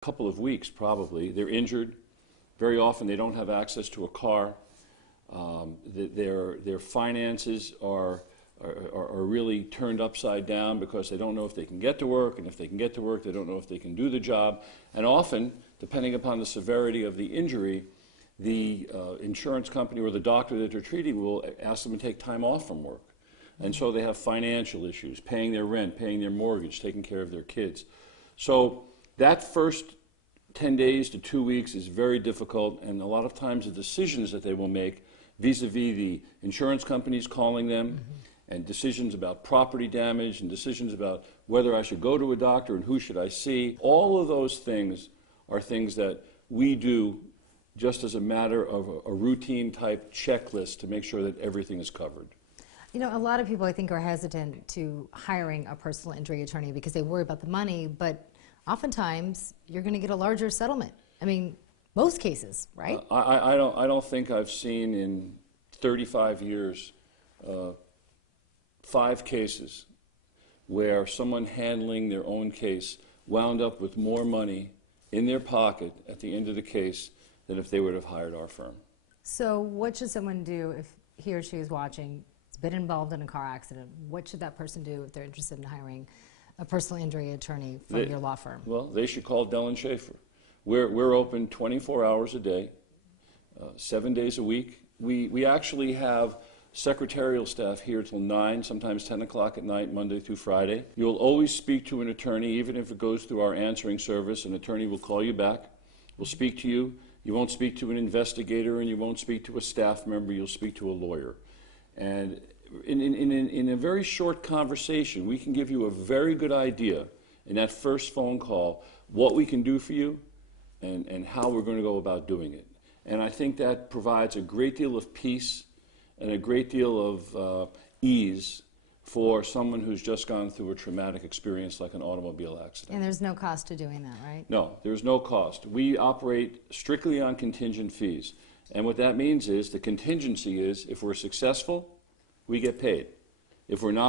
couple of weeks probably. They're injured. Very often they don't have access to a car. Their finances are really turned upside down because they don't know if they can get to work, and if they can get to work, they don't know if they can do the job. And often, depending upon the severity of the injury, the insurance company or the doctor that they're treating will ask them to take time off from work. And so they have financial issues, paying their rent, paying their mortgage, taking care of their kids. So that first 10 days to 2 weeks is very difficult, and a lot of times the decisions that they will make vis-a-vis the insurance companies calling them, and decisions about property damage, and decisions about whether I should go to a doctor and who should I see, all of those things are things that we do just as a matter of a routine type checklist to make sure that everything is covered. You know, a lot of people, I think, are hesitant to hiring a personal injury attorney because they worry about the money, but oftentimes you're going to get a larger settlement. I mean, most cases, right? I don't think I've seen in 35 years 5 cases where someone handling their own case wound up with more money in their pocket at the end of the case than if they would have hired our firm. So what should someone do if he or she is watching, has been involved in a car accident? What should that person do if they're interested in hiring a personal injury attorney from your law firm? Well, they should call Dell & Schaefer. We're open 24 hours a day, 7 days a week. We actually have secretarial staff here till 9, sometimes 10 o'clock at night, Monday through Friday. You'll always speak to an attorney, even if it goes through our answering service. An attorney will call you back, will speak to you. You won't speak to an investigator, and you won't speak to a staff member. You'll speak to a lawyer. And in a very short conversation, we can give you a very good idea in that first phone call what we can do for you and how we're going to go about doing it. And I think that provides a great deal of peace and a great deal of ease for someone who's just gone through a traumatic experience like an automobile accident. And there's no cost to doing that, right? No, there's no cost. We operate strictly on contingent fees. And what that means is the contingency is if we're successful, we get paid. If we're not